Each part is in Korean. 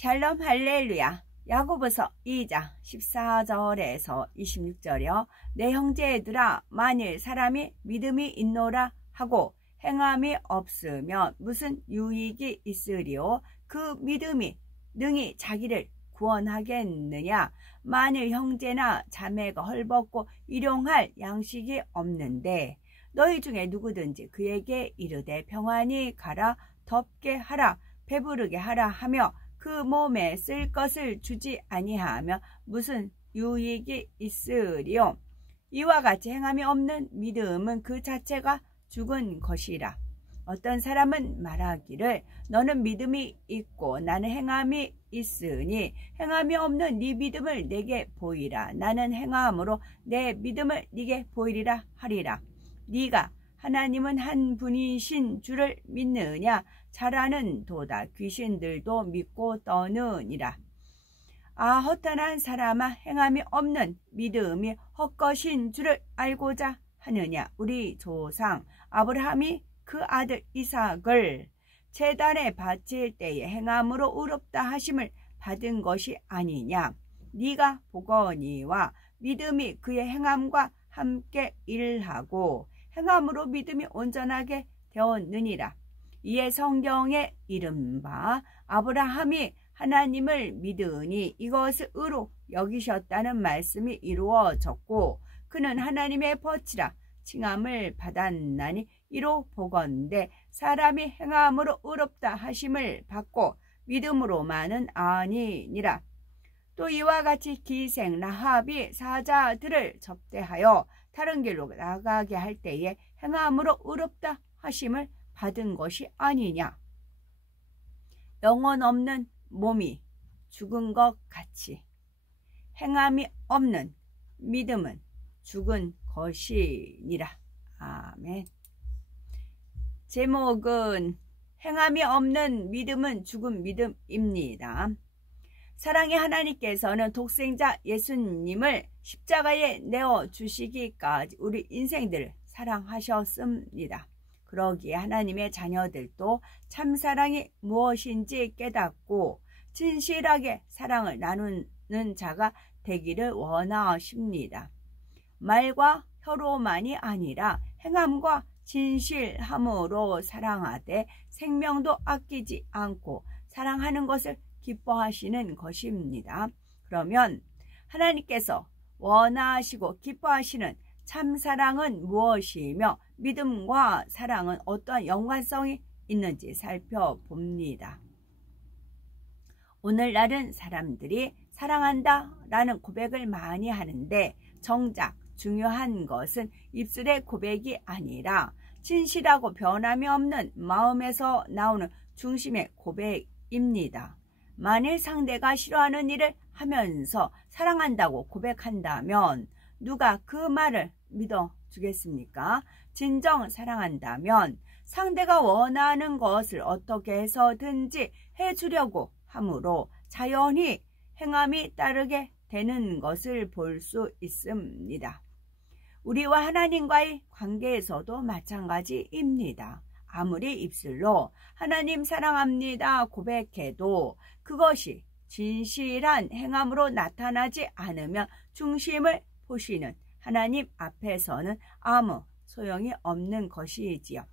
샬롬 할렐루야. 야고보서 2장 14절에서 26절이요. 내 형제들아, 만일 사람이 믿음이 있노라 하고 행함이 없으면 무슨 유익이 있으리요? 그 믿음이 능히 자기를 구원하겠느냐? 만일 형제나 자매가 헐벗고 일용할 양식이 없는데 너희 중에 누구든지 그에게 이르되 평안히 가라, 덥게 하라, 배부르게 하라 하며 그 몸에 쓸 것을 주지 아니하며 무슨 유익이 있으리요? 이와 같이 행함이 없는 믿음은 그 자체가 죽은 것이라. 어떤 사람은 말하기를 너는 믿음이 있고 나는 행함이 있으니 행함이 없는 네 믿음을 내게 보이라. 나는 행함으로 내 믿음을 네게 보이리라 하리라. 네가 하나님은 한 분이신 줄을 믿느냐? 잘하는 도다. 귀신들도 믿고 떠느니라. 아, 허탄한 사람아, 행함이 없는 믿음이 헛것인 줄을 알고자 하느냐? 우리 조상 아브라함이 그 아들 이삭을 제단에 바칠 때에 행함으로 의롭다 하심을 받은 것이 아니냐? 네가 보거니와 믿음이 그의 행함과 함께 일하고 행함으로 믿음이 온전하게 되었느니라. 이에 성경에 이른바 아브라함이 하나님을 믿으니 이것을 의로 여기셨다는 말씀이 이루어졌고 그는 하나님의 벗이라 칭함을 받았나니 이로 보건대 사람이 행함으로 의롭다 하심을 받고 믿음으로만은 아니니라. 또 이와 같이 기생 라합이 사자들을 접대하여 다른 길로 나가게 할 때에 행함으로 의롭다 하심을 받은 것이 아니냐. 영혼 없는 몸이 죽은 것 같이 행함이 없는 믿음은 죽은 것이니라. 아멘. 제목은 행함이 없는 믿음은 죽은 믿음입니다. 사랑의 하나님께서는 독생자 예수님을 십자가에 내어주시기까지 우리 인생들을 사랑하셨습니다. 그러기에 하나님의 자녀들도 참사랑이 무엇인지 깨닫고 진실하게 사랑을 나누는 자가 되기를 원하십니다. 말과 혀로만이 아니라 행함과 진실함으로 사랑하되 생명도 아끼지 않고 사랑하는 것을 기뻐하시는 것입니다. 그러면 하나님께서 원하시고 기뻐하시는 참사랑은 무엇이며 믿음과 사랑은 어떠한 연관성이 있는지 살펴봅니다. 오늘날은 사람들이 사랑한다 라는 고백을 많이 하는데 정작 중요한 것은 입술의 고백이 아니라 진실하고 변함이 없는 마음에서 나오는 중심의 고백입니다. 만일 상대가 싫어하는 일을 하면서 사랑한다고 고백한다면 누가 그 말을 믿어주겠습니까? 진정 사랑한다면 상대가 원하는 것을 어떻게 해서든지 해주려고 하므로 자연히 행함이 따르게 되는 것을 볼 수 있습니다. 우리와 하나님과의 관계에서도 마찬가지입니다. 아무리 입술로 하나님 사랑합니다 고백해도 그것이 진실한 행함으로 나타나지 않으면 중심을 보시는 하나님 앞에서는 아무 소용이 없는 것이지요.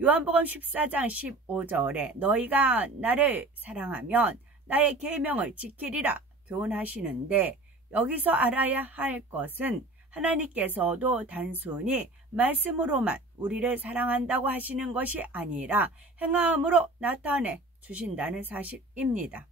요한복음 14장 15절에 너희가 나를 사랑하면 나의 계명을 지키리라 교훈하시는데 여기서 알아야 할 것은 하나님께서도 단순히 말씀으로만 우리를 사랑한다고 하시는 것이 아니라 행함으로 나타내 주신다는 사실입니다.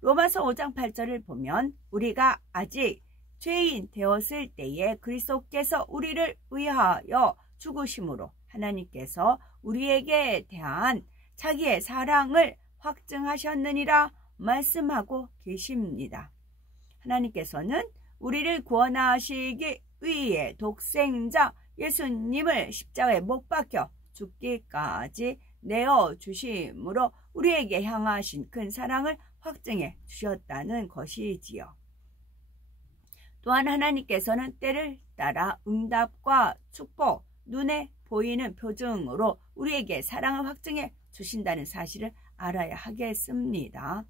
로마서 5장 8절을 보면 우리가 아직 죄인 되었을 때에 그리스도께서 우리를 위하여 죽으심으로 하나님께서 우리에게 대한 자기의 사랑을 확증하셨느니라 말씀하고 계십니다. 하나님께서는 우리를 구원하시기 위해 독생자 예수님을 십자가에 못 박혀 죽기까지 내어주심으로 우리에게 향하신 큰 사랑을 확증해 주셨다는 것이지요. 또한 하나님께서는 때를 따라 응답과 축복, 눈에 보이는 표징으로 우리에게 사랑을 확증해 주신다는 사실을 알아야 하겠습니다.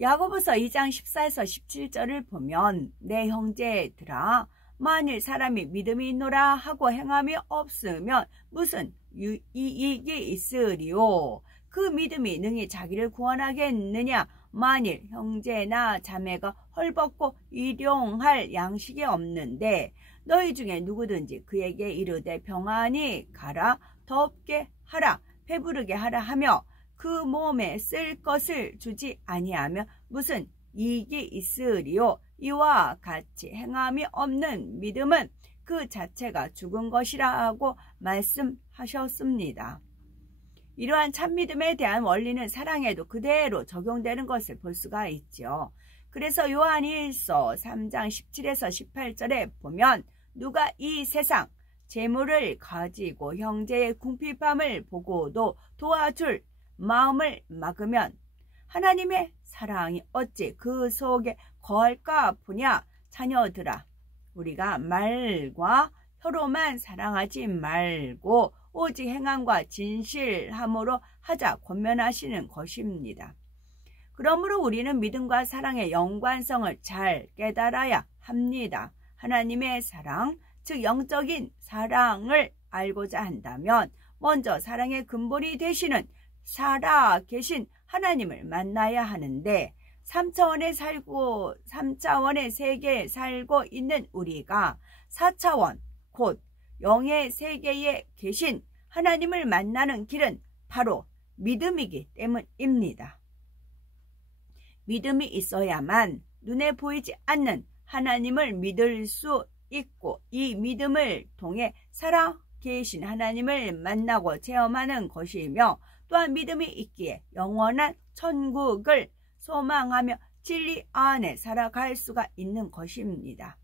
야고보서 2장 14에서 17절을 보면 내 형제들아 만일 사람이 믿음이 있노라 하고 행함이 없으면 무슨 이익이 있으리요. 그 믿음이 능히 자기를 구원하겠느냐. 만일 형제나 자매가 헐벗고 일용할 양식이 없는데 너희 중에 누구든지 그에게 이르되 평안히 가라, 덥게 하라, 배부르게 하라 하며 그 몸에 쓸 것을 주지 아니하며 무슨 이익이 있으리요. 이와 같이 행함이 없는 믿음은 그 자체가 죽은 것이라고 말씀하셨습니다. 이러한 참믿음에 대한 원리는 사랑에도 그대로 적용되는 것을 볼 수가 있죠. 그래서 요한일서 3장 17에서 18절에 보면 누가 이 세상 재물을 가지고 형제의 궁핍함을 보고도 도와줄 마음을 막으면 하나님의 사랑이 어찌 그 속에 거할까 보냐. 자녀들아, 우리가 말과 혀로만 사랑하지 말고 오직 행함과 진실함으로 하자 권면하시는 것입니다. 그러므로 우리는 믿음과 사랑의 연관성을 잘 깨달아야 합니다. 하나님의 사랑, 즉 영적인 사랑을 알고자 한다면 먼저 사랑의 근본이 되시는 살아계신 하나님을 만나야 하는데 3차원의 세계에 살고 있는 우리가 4차원 곧 영의 세계에 계신 하나님을 만나는 길은 바로 믿음이기 때문입니다. 믿음이 있어야만 눈에 보이지 않는 하나님을 믿을 수 있고 이 믿음을 통해 살아계신 하나님을 만나고 체험하는 것이며 또한 믿음이 있기에 영원한 천국을 소망하며 진리 안에 살아갈 수가 있는 것입니다.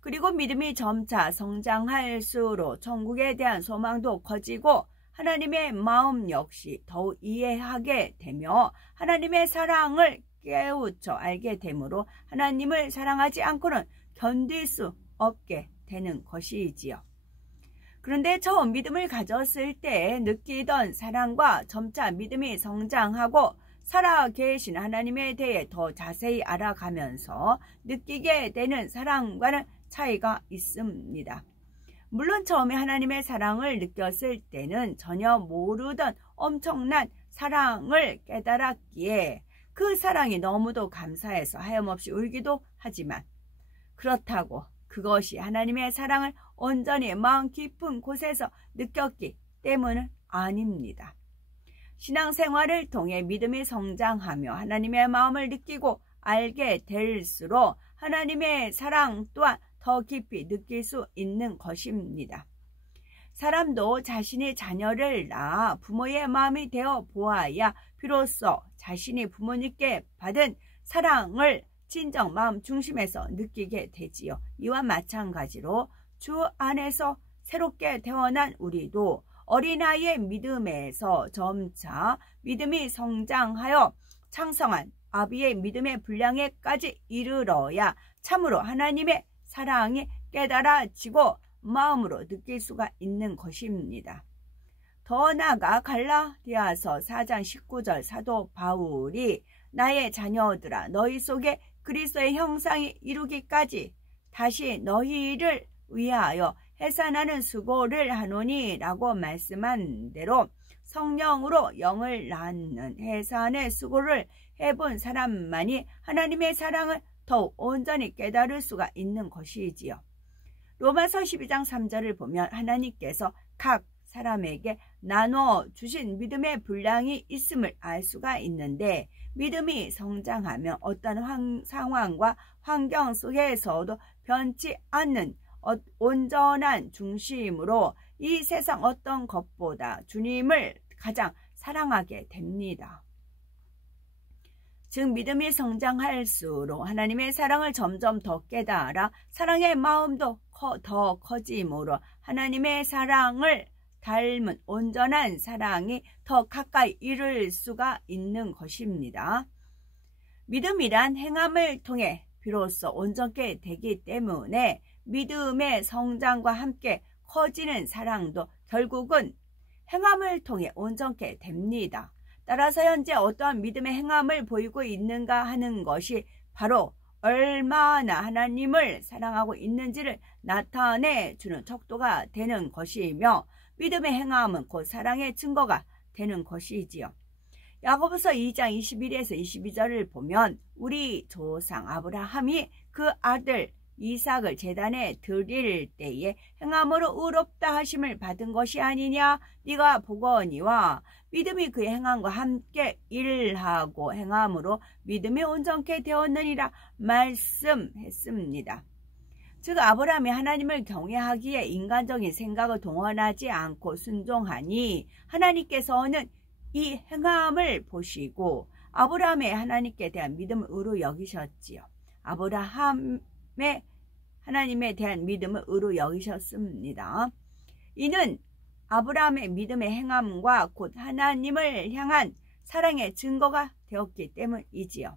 그리고 믿음이 점차 성장할수록 천국에 대한 소망도 커지고 하나님의 마음 역시 더욱 이해하게 되며 하나님의 사랑을 깨우쳐 알게 되므로 하나님을 사랑하지 않고는 견딜 수 없게 되는 것이지요. 그런데 처음 믿음을 가졌을 때 느끼던 사랑과 점차 믿음이 성장하고 살아계신 하나님에 대해 더 자세히 알아가면서 느끼게 되는 사랑과는 차이가 있습니다. 물론 처음에 하나님의 사랑을 느꼈을 때는 전혀 모르던 엄청난 사랑을 깨달았기에 그 사랑이 너무도 감사해서 하염없이 울기도 하지만 그렇다고 그것이 하나님의 사랑을 온전히 마음 깊은 곳에서 느꼈기 때문은 아닙니다. 신앙생활을 통해 믿음이 성장하며 하나님의 마음을 느끼고 알게 될수록 하나님의 사랑 또한 더 깊이 느낄 수 있는 것입니다. 사람도 자신이 자녀를 낳아 부모의 마음이 되어 보아야 비로소 자신이 부모님께 받은 사랑을 진정 마음 중심에서 느끼게 되지요. 이와 마찬가지로 주 안에서 새롭게 태어난 우리도 어린아이의 믿음에서 점차 믿음이 성장하여 창성한 아비의 믿음의 분량에까지 이르러야 참으로 하나님의 사랑이 깨달아지고 마음으로 느낄 수가 있는 것입니다. 더 나아가 갈라디아서 4장 19절 사도 바울이 나의 자녀들아 너희 속에 그리스도의 형상이 이루기까지 다시 너희를 위하여 해산하는 수고를 하노니 라고 말씀한 대로 성령으로 영을 낳는 해산의 수고를 해본 사람만이 하나님의 사랑을 더욱 온전히 깨달을 수가 있는 것이지요. 로마서 12장 3절을 보면 하나님께서 각 사람에게 나눠 주신 믿음의 분량이 있음을 알 수가 있는데 믿음이 성장하면 어떤 상황과 환경 속에서도 변치 않는 온전한 중심으로 이 세상 어떤 것보다 주님을 가장 사랑하게 됩니다. 즉 믿음이 성장할수록 하나님의 사랑을 점점 더 깨달아 사랑의 마음도 더 커지므로 하나님의 사랑을 닮은 온전한 사랑이 더 가까이 이룰 수가 있는 것입니다. 믿음이란 행함을 통해 비로소 온전케 되기 때문에 믿음의 성장과 함께 커지는 사랑도 결국은 행함을 통해 온전케 됩니다. 따라서 현재 어떠한 믿음의 행함을 보이고 있는가 하는 것이 바로 얼마나 하나님을 사랑하고 있는지를 나타내 주는 척도가 되는 것이며, 믿음의 행함은 곧 사랑의 증거가 되는 것이지요. 야고보서 2장 21에서 22절을 보면 우리 조상 아브라함이 그 아들 이삭을 제단에 드릴 때에 행함으로 의롭다 하심을 받은 것이 아니냐, 네가 보거니와 믿음이 그의 행함과 함께 일하고 행함으로 믿음이 온전케 되었느니라 말씀했습니다. 즉 아브라함이 하나님을 경외하기에 인간적인 생각을 동원하지 않고 순종하니 하나님께서는 이 행함을 보시고 아브라함의 하나님께 대한 믿음을 의로 여기셨지요. 아브라함의 하나님에 대한 믿음을 의로 여기셨습니다. 이는 아브라함의 믿음의 행함과 곧 하나님을 향한 사랑의 증거가 되었기 때문이지요.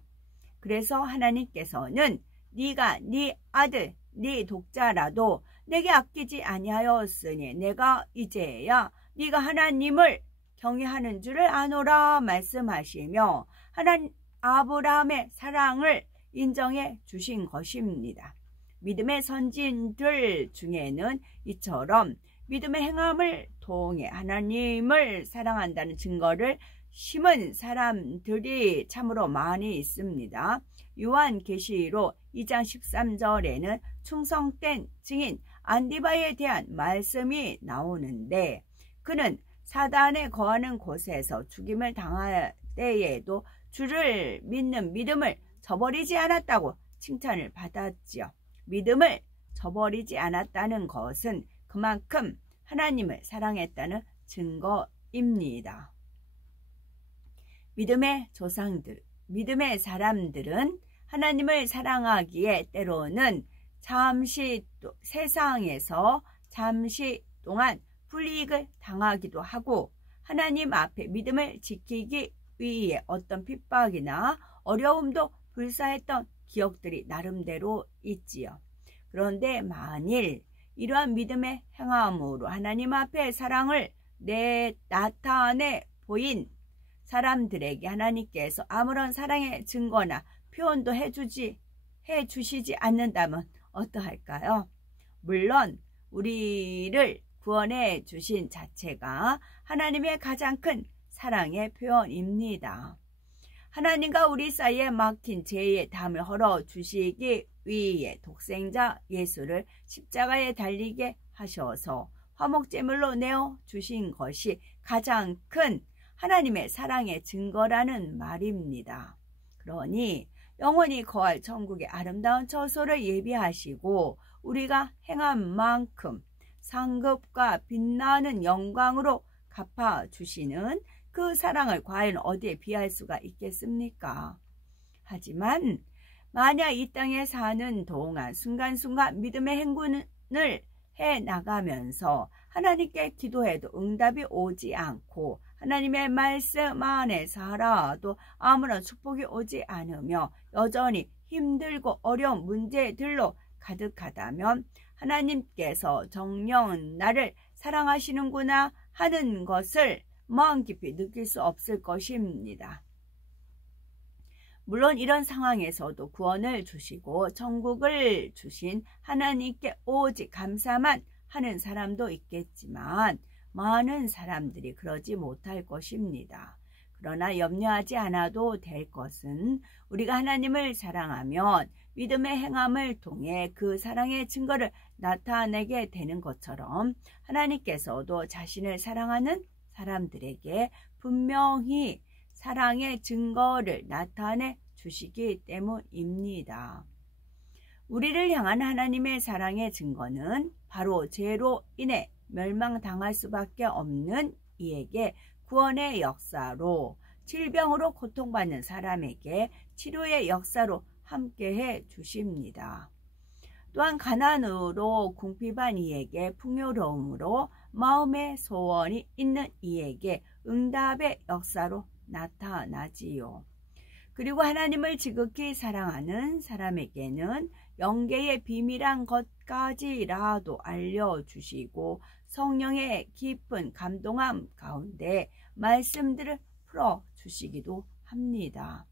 그래서 하나님께서는 네가 네 아들 네 독자라도 내게 아끼지 아니하였으니 내가 이제야 네가 하나님을 경외하는 줄을 아노라 말씀하시며 아브라함의 사랑을 인정해 주신 것입니다. 믿음의 선진들 중에는 이처럼 믿음의 행함을 통해 하나님을 사랑한다는 증거를 심은 사람들이 참으로 많이 있습니다. 요한계시록 2장 13절에는 충성된 증인 안디바에 대한 말씀이 나오는데, 그는 사단에 거하는 곳에서 죽임을 당할 때에도 주를 믿는 믿음을 저버리지 않았다고 칭찬을 받았지요. 믿음을 저버리지 않았다는 것은 그만큼 하나님을 사랑했다는 증거입니다. 믿음의 조상들, 믿음의 사람들은 하나님을 사랑하기에 때로는 세상에서 잠시 동안 불이익을 당하기도 하고, 하나님 앞에 믿음을 지키기 위해 어떤 핍박이나 어려움도 불사했던 기억들이 나름대로 있지요. 그런데 만일 이러한 믿음의 행함으로 하나님 앞에 사랑을 나타내 보인 사람들에게 하나님께서 아무런 사랑의 증거나 표현도 해주시지 않는다면 어떠할까요? 물론 우리를 구원해 주신 자체가 하나님의 가장 큰 사랑의 표현입니다. 하나님과 우리 사이에 막힌 죄의 담을 헐어주시기 위해 독생자 예수를 십자가에 달리게 하셔서 화목제물로 내어주신 것이 가장 큰 하나님의 사랑의 증거라는 말입니다. 그러니 영원히 거할 천국의 아름다운 처소를 예비하시고 우리가 행한 만큼 상급과 빛나는 영광으로 갚아주시는 그 사랑을 과연 어디에 비할 수가 있겠습니까? 하지만 만약 이 땅에 사는 동안 순간순간 믿음의 행군을 해나가면서 하나님께 기도해도 응답이 오지 않고 하나님의 말씀 안에 살아도 아무런 축복이 오지 않으며 여전히 힘들고 어려운 문제들로 가득하다면 하나님께서 정녕 나를 사랑하시는구나 하는 것을 마음 깊이 느낄 수 없을 것입니다. 물론 이런 상황에서도 구원을 주시고 천국을 주신 하나님께 오직 감사만 하는 사람도 있겠지만 많은 사람들이 그러지 못할 것입니다. 그러나 염려하지 않아도 될 것은 우리가 하나님을 사랑하면 믿음의 행함을 통해 그 사랑의 증거를 나타내게 되는 것처럼 하나님께서도 자신을 사랑하는 사람들에게 분명히 사랑의 증거를 나타내 주시기 때문입니다. 우리를 향한 하나님의 사랑의 증거는 바로 죄로 인해 멸망당할 수밖에 없는 이에게 구원의 역사로, 질병으로 고통받는 사람에게 치료의 역사로 함께해 주십니다. 또한 가난으로 궁핍한 이에게 풍요로움으로 마음의 소원이 있는 이에게 응답의 역사로 나타나지요. 그리고 하나님을 지극히 사랑하는 사람에게는 영계의 비밀한 것까지라도 알려주시고 성령의 깊은 감동함 가운데 말씀들을 주시기도 합니다.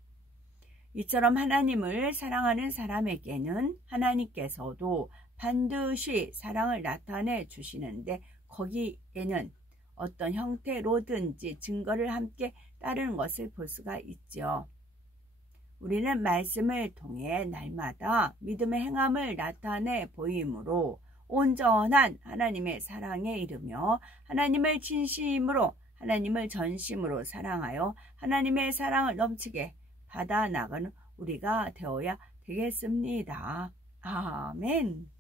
이처럼 하나님을 사랑하는 사람에게는 하나님께서도 반드시 사랑을 나타내 주시는데 거기에는 어떤 형태로든지 증거를 함께 따르는 것을 볼 수가 있죠. 우리는 말씀을 통해 날마다 믿음의 행함을 나타내 보이므로 온전한 하나님의 사랑에 이르며 하나님을 진심으로 하나님을 전심으로 사랑하여 하나님의 사랑을 넘치게 받아 나가는 우리가 되어야 되겠습니다. 아멘.